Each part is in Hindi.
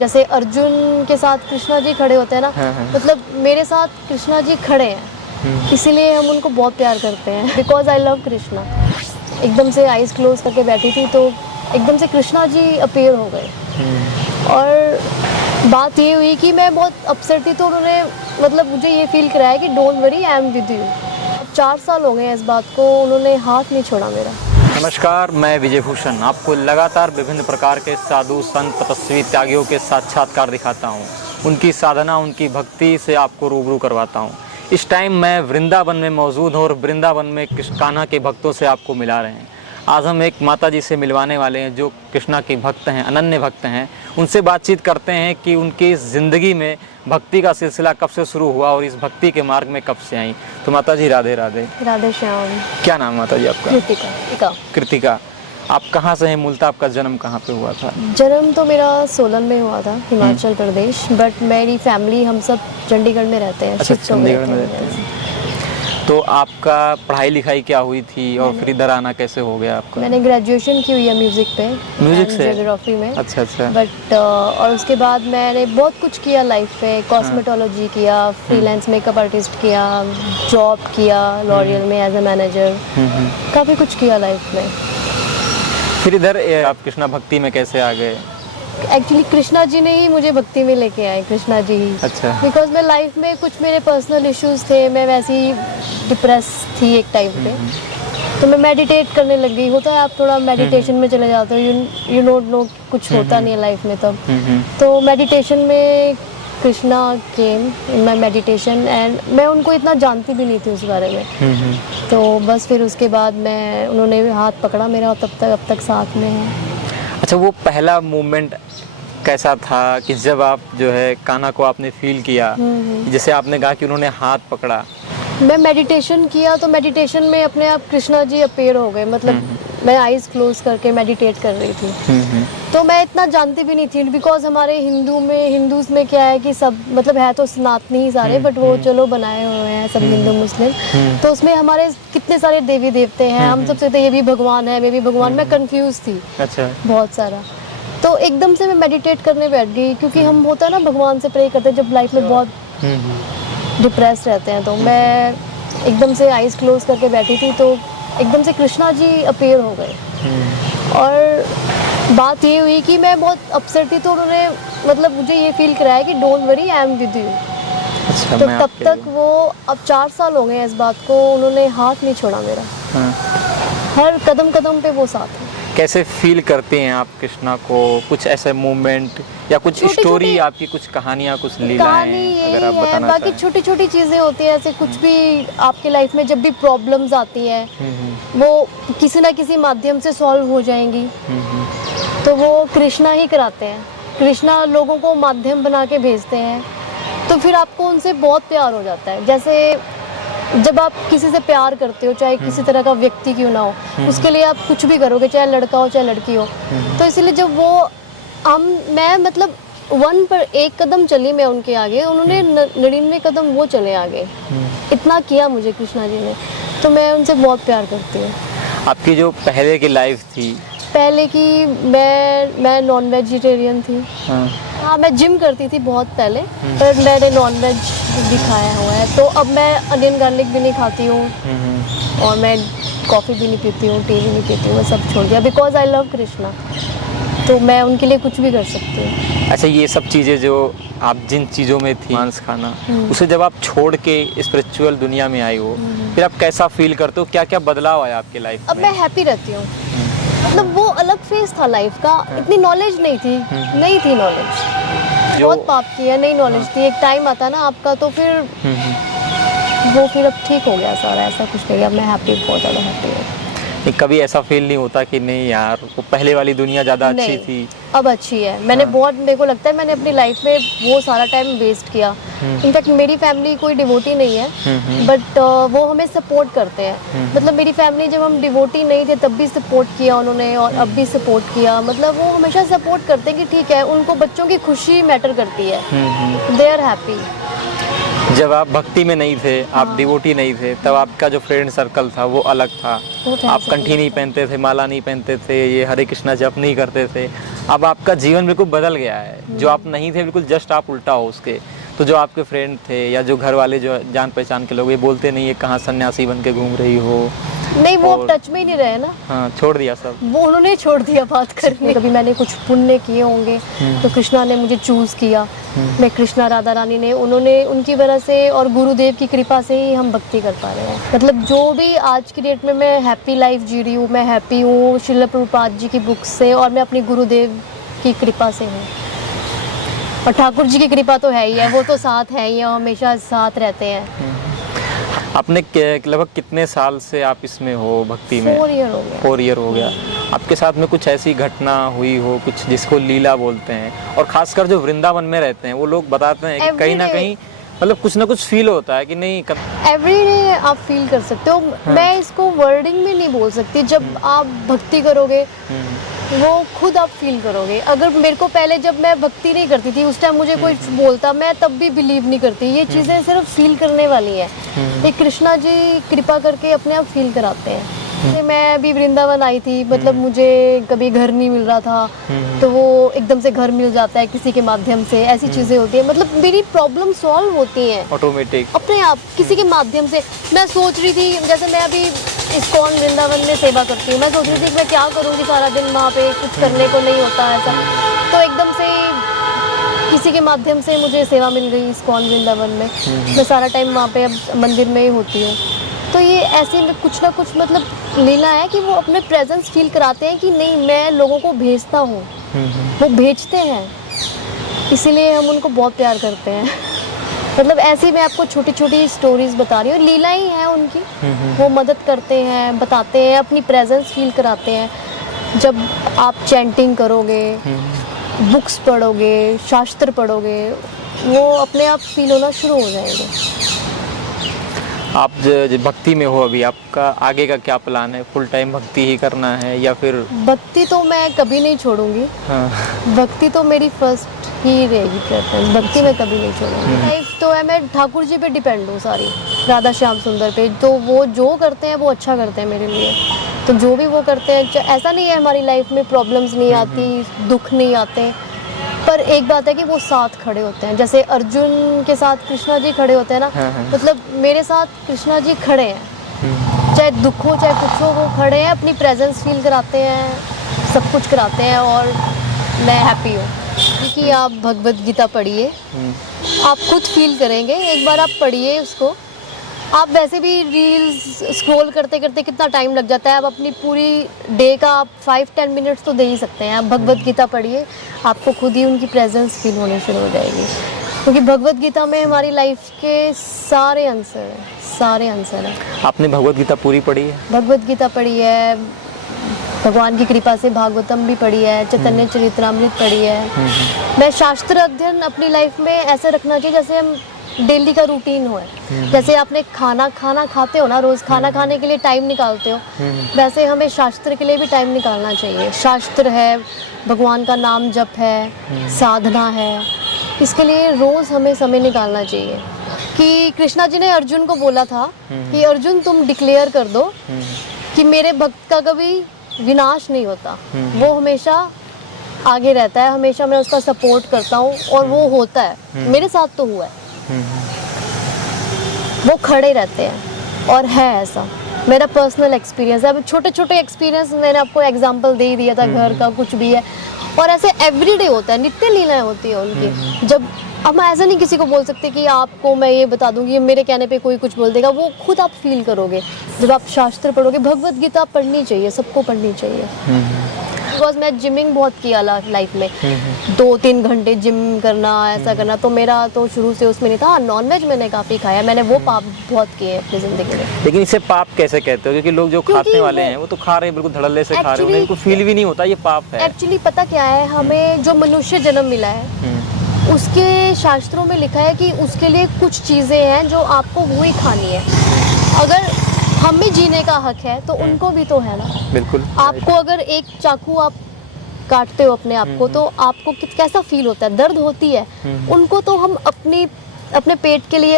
जैसे अर्जुन के साथ कृष्णा जी खड़े होते हैं ना, मतलब मेरे साथ कृष्णा जी खड़े हैं, इसीलिए हम उनको बहुत प्यार करते हैं। Because I love Krishna. एकदम से आईज क्लोज करके बैठी थी तो एकदम से कृष्णा जी अपीयर हो गए। और बात ये हुई कि मैं बहुत अपसेट थी, तो उन्होंने मतलब मुझे ये फील कराया कि don't worry, I am with you. 4 साल हो गए इस बात को, उन्होंने हाथ नहीं छोड़ा मेरा। नमस्कार, मैं विजय भूषण आपको लगातार विभिन्न प्रकार के साधु संत तपस्वी त्यागियों के साक्षात्कार दिखाता हूँ। उनकी साधना, उनकी भक्ति से आपको रूबरू करवाता हूँ। इस टाइम मैं वृंदावन में मौजूद हूँ और वृंदावन में कान्हा के भक्तों से आपको मिला रहे हैं। आज हम एक माता जी से मिलवाने वाले हैं जो कृष्णा के भक्त हैं, अनन्य भक्त हैं। उनसे बातचीत करते हैं कि उनकी ज़िंदगी में भक्ति का सिलसिला कब से शुरू हुआ और इस भक्ति के मार्ग में कब से आई। तो माता जी राधे राधे। राधे श्याम। क्या नाम माता जी आपका? कृतिका। कृतिका, आप कहाँ से हैं? मूलतः आपका जन्म कहाँ पे हुआ था? जन्म तो मेरा सोलन में हुआ था, हिमाचल प्रदेश, बट मेरी फैमिली हम सब चंडीगढ़ में रहते हैं। अच्छा, चंडीगढ़ में रहते हैं। तो आपका पढ़ाई लिखाई क्या हुई थी और फिर इधर आना कैसे हो गया आपका? मैंने ग्रेजुएशन की हुई है म्यूज़िक पे, म्यूजिक से, ज्योग्राफी में। अच्छा अच्छा। बट और उसके बाद मैंने बहुत कुछ किया लाइफ पे। कॉस्मेटोलॉजी किया, फ्रीलांस मेकअप आर्टिस्ट किया, जॉब किया लॉरियल में एज ए मैनेजर, काफ़ी कुछ किया लाइफ में। फिर इधर आप कृष्णा भक्ति में कैसे आ गए? एक्चुअली कृष्णा जी ने ही मुझे भक्ति में लेके आए, कृष्णा जी ही। अच्छा। बिकॉज मैं लाइफ में कुछ मेरे पर्सनल इश्यूज थे, मैं वैसी डिप्रेस थी एक टाइम पे, तो मैं मेडिटेट करने लग गई। होता है आप थोड़ा मेडिटेशन में चले जाते हो, यू डोंट नो, कुछ होता नहीं है लाइफ में तब। तो मेडिटेशन में कृष्णा केम इन माई मेडिटेशन एंड मैं उनको इतना जानती भी नहीं थी उस बारे में। तो बस फिर उसके बाद उन्होंने हाथ पकड़ा मेरा और अब तक साथ में है। अच्छा, वो पहला मोमेंट कैसा था कि जब आप जो है कान्हा को आपने फील किया, जैसे आपने कहा कि उन्होंने हाथ पकड़ा? मैं मेडिटेशन किया तो मेडिटेशन में अपने आप कृष्णा जी अपीयर हो गए। मतलब मैं आईज क्लोज करके मेडिटेट कर रही थी। तो मैं इतना जानती भी नहीं थी, बिकॉज हमारे हिंदूज में क्या है कि सब मतलब है तो सनातनी ही सारे, बट वो चलो बनाए हुए हैं सब हिंदू मुस्लिम। तो उसमें हमारे कितने सारे देवी देवते हैं, हम सब सोचते ये भी भगवान है, वे भी भगवान। मैं कंफ्यूज थी। अच्छा। बहुत सारा। तो एकदम से मैं मेडिटेट करने बैठ गई, क्योंकि हम होता है ना भगवान से प्रे करते हैं जब लाइफ में बहुत डिप्रेस रहते हैं। तो मैं एकदम से आईज क्लोज करके बैठी थी तो एकदम से कृष्णा जी अपीयर हो गए। और बात ये हुई कि मैं बहुत अपसेट थी, तो उन्होंने मतलब मुझे ये फील कराया कि don't worry, I am with you. तो तब तक वो, अब 4 साल हो गए इस बात को, उन्होंने हाथ नहीं छोड़ा मेरा। हर कदम कदम पे वो साथ है। कैसे फील करते हैं आप कृष्णा को? कुछ ऐसे मोमेंट या कुछ स्टोरी, आपकी कुछ कहानियाँ, कुछ लीलाएं अगर आप बताना बाकी छोटी छोटी चीज़ें होती हैं, ऐसे कुछ भी आपके लाइफ में जब भी प्रॉब्लम्स आती हैं, वो किसी ना किसी माध्यम से सॉल्व हो जाएंगी। तो वो कृष्णा ही कराते हैं। कृष्णा लोगों को माध्यम बना के भेजते हैं, तो फिर आपको उनसे बहुत प्यार हो जाता है। जैसे जब आप किसी से प्यार करते हो, चाहे किसी तरह का व्यक्ति क्यों ना हो, उसके लिए आप कुछ भी करोगे, चाहे लड़का हो चाहे लड़की हो। तो इसलिए जब वो मैं मतलब 1 पर 1 कदम चली मैं उनके आगे, उन्होंने 99 कदम वो चले आगे। इतना किया मुझे कृष्णा जी ने, तो मैं उनसे बहुत प्यार करती हूँ। आपकी जो पहले की लाइफ थी? पहले की मैं नॉन वेजिटेरियन थी। हाँ, मैं जिम करती थी बहुत पहले, पर मैंने नॉन वेज भी खाया हुआ है। तो अब मैं अनियन गार्लिक भी नहीं खाती हूँ और मैं कॉफ़ी भी नहीं पीती हूँ, टी भी नहीं पीती हूँ, मैं सब छोड़ दिया। बिकॉज आई लव कृष्णा, तो मैं उनके लिए कुछ भी कर सकती हूँ। अच्छा, ये सब चीज़ें जो आप जिन चीज़ों में थी, मांस खाना, उसे जब आप छोड़ के स्पिरिचुअल दुनिया में आई हो, फिर आप कैसा फील करते हो? क्या क्या बदलाव आया आपकी लाइफ में? अब मैं हैप्पी रहती हूँ। मतलब वो अलग फेज था लाइफ का, इतनी नॉलेज नहीं थी, नॉलेज बहुत पाप की है, नई नॉलेज थी। एक टाइम आता ना आपका, तो फिर वो फिर अब ठीक हो गया सारा, ऐसा कुछ नहीं। अब मैं हैप्पी, बहुत ज़्यादा हैप्पी हूँ। कभी ऐसा फील नहीं होता कि नहीं यार, वो पहले वाली दुनिया ज़्यादा अच्छी थी? अब अच्छी है। मैंने बहुत, मेरे को लगता है मैंने अपनी लाइफ में वो सारा टाइम वेस्ट किया। इनफैक्ट मेरी फैमिली कोई डिवोटी नहीं है, बट वो हमें सपोर्ट करते हैं। मतलब मेरी फैमिली, जब हम डिवोटी नहीं थे तब भी सपोर्ट किया उन्होंने, और अब भी सपोर्ट किया। मतलब वो हमेशा सपोर्ट करते हैं कि ठीक है, उनको बच्चों की खुशी मैटर करती है, दे आर हैप्पी। जब आप भक्ति में नहीं थे, आप डिवोटी नहीं थे, तब आपका जो फ्रेंड सर्कल था वो अलग था। आप कंठी नहीं पहनते थे, माला नहीं पहनते थे, ये हरे कृष्णा जप नहीं करते थे। अब आपका जीवन बिल्कुल बदल गया है। जो आप नहीं थे बिल्कुल जस्ट आप उल्टा हो उसके। तो जो आपके फ्रेंड थे या जो घर वाले जो जान पहचान के लोग, ये बोलते नहीं है कहाँ सन्यासी बन के घूम रही हो। नहीं, वो अब टच में ही नहीं रहे ना। हाँ, छोड़ दिया सब। वो उन्होंने छोड़ दिया बात करने। कभी मैंने कुछ पुण्य किए होंगे तो कृष्णा ने मुझे चूज किया। मैं कृष्णा राधा रानी ने उन्होंने उनकी वजह से और गुरुदेव की कृपा से ही हम भक्ति कर पा रहे हैं। मतलब जो भी आज की डेट में मैं हैप्पी लाइफ जी रही हूँ, मैं हैप्पी हूँ श्रील प्रभुपाद जी की बुक से और मैं अपनी गुरुदेव की कृपा से हूँ। और ठाकुर जी की कृपा तो है ही है, वो तो साथ है ही है, हमेशा साथ रहते हैं। आपने लगभग कितने साल से आप इसमें हो भक्ति में? 4 ईयर हो गया। 4 ईयर हो गया। आपके साथ में कुछ ऐसी घटना हुई हो, कुछ जिसको लीला बोलते हैं, और खासकर जो वृंदावन में रहते हैं वो लोग बताते हैं कि कहीं ना कहीं मतलब कुछ ना कुछ फील होता है कि नहीं एवरी डे आप फील कर सकते हो। मैं इसको वर्डिंग में नहीं बोल सकती। जब आप भक्ति करोगे वो खुद आप फील करोगे। अगर मेरे को पहले जब मैं भक्ति नहीं करती थी उस टाइम मुझे कोई बोलता, मैं तब भी बिलीव नहीं करती। ये चीज़ें सिर्फ फील करने वाली हैं। ये कृष्णा जी कृपा करके अपने आप फील कराते हैं। मैं अभी वृंदावन आई थी, मतलब मुझे कभी घर नहीं मिल रहा था तो वो एकदम से घर मिल जाता है किसी के माध्यम से। ऐसी चीज़ें होती है, मतलब मेरी प्रॉब्लम सॉल्व होती हैं ऑटोमेटिक अपने आप किसी के माध्यम से। मैं सोच रही थी, जैसे मैं अभी इस्कॉन वृंदावन में सेवा करती हूँ, मैं सोच रही थी कि मैं क्या करूँगी सारा दिन वहाँ पे, कुछ करने को नहीं होता ऐसा। तो एकदम से किसी के माध्यम से मुझे सेवा मिल गई इस्कॉन वृंदावन में। मैं सारा टाइम वहाँ पे अब मंदिर में ही होती हूँ। तो ये ऐसे में कुछ ना कुछ मतलब लीला है कि वो अपने प्रेजेंस फील कराते हैं कि नहीं मैं लोगों को भेजता हूँ। वो भेजते हैं, इसीलिए हम उनको बहुत प्यार करते हैं। मतलब ऐसे मैं आपको छोटी छोटी स्टोरीज बता रही हूँ, लीला ही है उनकी। वो मदद करते हैं, बताते हैं, अपनी प्रेजेंस फील कराते हैं। जब आप चैंटिंग करोगे, बुक्स पढ़ोगे, शास्त्र पढ़ोगे, वो अपने आप फील होना शुरू हो जाएंगे। आप जो भक्ति में हो अभी, आपका आगे का क्या प्लान है? फुल टाइम भक्ति ही करना है या फिर? भक्ति तो मैं कभी नहीं छोड़ूंगी। हाँ। भक्ति तो मेरी फर्स्ट ही रहेगी प्रेफरेंस। भक्ति में कभी नहीं छोड़ूंगी। लाइफ तो है, मैं ठाकुर जी पे डिपेंड हूँ सारी, राधा श्याम सुंदर पे। तो वो जो करते हैं वो अच्छा करते हैं मेरे लिए। तो जो भी वो करते हैं, ऐसा नहीं है हमारी लाइफ में प्रॉब्लम्स नहीं आती, दुख नहीं आते, पर एक बात है कि वो साथ खड़े होते हैं। जैसे अर्जुन के साथ कृष्णा जी खड़े होते हैं ना, मतलब मेरे साथ कृष्णा जी खड़े हैं। चाहे दुख हो चाहे कुछ हो, वो खड़े हैं, अपनी प्रेजेंस फील कराते हैं, सब कुछ कराते हैं और मैं हैप्पी हूँ। क्योंकि आप भगवत गीता पढ़िए, आप खुद फील करेंगे। एक बार आप पढ़िए उसको। आप वैसे भी रील्स स्क्रॉल करते करते कितना टाइम लग जाता है। आप अपनी पूरी डे का आप 5-10 मिनट्स तो दे ही सकते हैं। आप भगवत गीता पढ़िए, आपको खुद ही उनकी प्रेजेंस फील होनी शुरू हो जाएगी। क्योंकि भगवत गीता में हमारी लाइफ के सारे आंसर हैं, सारे आंसर हैं। आपने भगवत गीता पूरी पढ़ी है? भगवत गीता पढ़ी है, भगवान की कृपा से भागवतम भी पढ़ी है, चैतन्य चरितमृत पढ़ी है। मैं शास्त्र अध्ययन अपनी लाइफ में ऐसे रखना चाहिए जैसे हम डेली का रूटीन हो। जैसे आपने खाना खाते हो ना, रोज खाना खाने के लिए टाइम निकालते हो, वैसे हमें शास्त्र के लिए भी टाइम निकालना चाहिए। शास्त्र है, भगवान का नाम जप है, साधना है, इसके लिए रोज हमें समय निकालना चाहिए। कि कृष्णा जी ने अर्जुन को बोला था कि अर्जुन तुम डिक्लेयर कर दो कि मेरे भक्त का कभी विनाश नहीं होता, वो हमेशा आगे रहता है, हमेशा मैं उसका सपोर्ट करता हूँ और वो होता है। मेरे साथ तो हुआ है, वो खड़े रहते हैं और है ऐसा। मेरा पर्सनल एक्सपीरियंस है। अब छोटे छोटे एक्सपीरियंस मैंने आपको एग्जांपल दे ही दिया था, घर का कुछ भी है। और ऐसे एवरीडे होता है, नित्य लीलाएं होती है उनकी। जब हम ऐसा नहीं किसी को बोल सकते कि आपको मैं ये बता दूंगी, मेरे कहने पे कोई कुछ बोल देगा, वो खुद आप फील करोगे जब आप शास्त्र पढ़ोगे। भगवत गीता पढ़नी चाहिए, सबको पढ़नी चाहिए। बिकॉज मैं जिमिंग बहुत किया लाइफ में, 2-3 घंटे जिम करना, ऐसा करना, तो मेरा तो शुरू से उसमें नहीं था। नॉनवेज मैंने काफ़ी खाया, मैंने वो पाप बहुत किए अपनी ज़िंदगी में। लेकिन इसे पाप कैसे कहते हो? क्योंकि लोग जो खाने वाले हैं वो तो खा रहे हैं, बिल्कुल धड़ल्ले से खा रहे हैं, उनको फील भी नहीं होता ये पाप है। एक्चुअली पता क्या है, हमें जो मनुष्य जन्म मिला है उसके शास्त्रों में लिखा है कि उसके लिए कुछ चीज़ें हैं जो आपको वही खानी है। अगर हमें जीने का हक है तो उनको भी तो है ना। बिल्कुल। आपको अगर एक चाकू आप काटते हो अपने आप को, तो आपको कैसा फील होता है? दर्द होती है। उनको तो हम अपनी अपने पेट के लिए,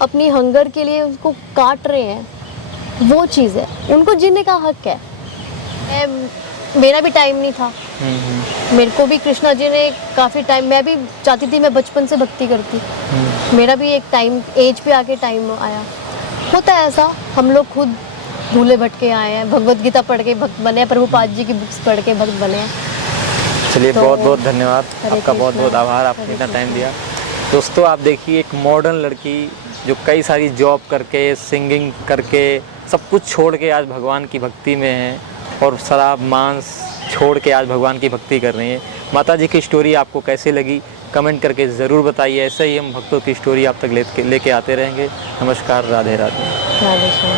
अपनी हंगर के लिए उसको काट रहे हैं, वो चीज़ है। उनको जीने का हक है। मेरा भी टाइम नहीं था, मेरे को भी कृष्णा जी ने काफ़ी टाइम, मैं भी चाहती थी मैं बचपन से भक्ति करती, मेरा भी एक टाइम, एज पे आके टाइम आया। होता है ऐसा, हम लोग खुद भूले भटके आए हैं, भगवत गीता पढ़ के भक्त बने हैं, प्रभुपाद जी की बुक्स पढ़ के भक्त बने हैं। चलिए तो बहुत बहुत धन्यवाद, हरे आपका बहुत बहुत कृष्णा, आभार, आपने हरे इतना टाइम कृष्णा। दिया। दोस्तों आप देखिए, एक मॉडर्न लड़की जो कई सारी जॉब करके, सिंगिंग करके, सब कुछ छोड़ के आज भगवान की भक्ति में है, और शराब मांस छोड़ के आज भगवान की भक्ति कर रही हैं। माता जी की स्टोरी आपको कैसी लगी कमेंट करके ज़रूर बताइए। ऐसे ही हम भक्तों की स्टोरी आप तक लेके आते रहेंगे। नमस्कार, राधे राधे। राधे श्याम।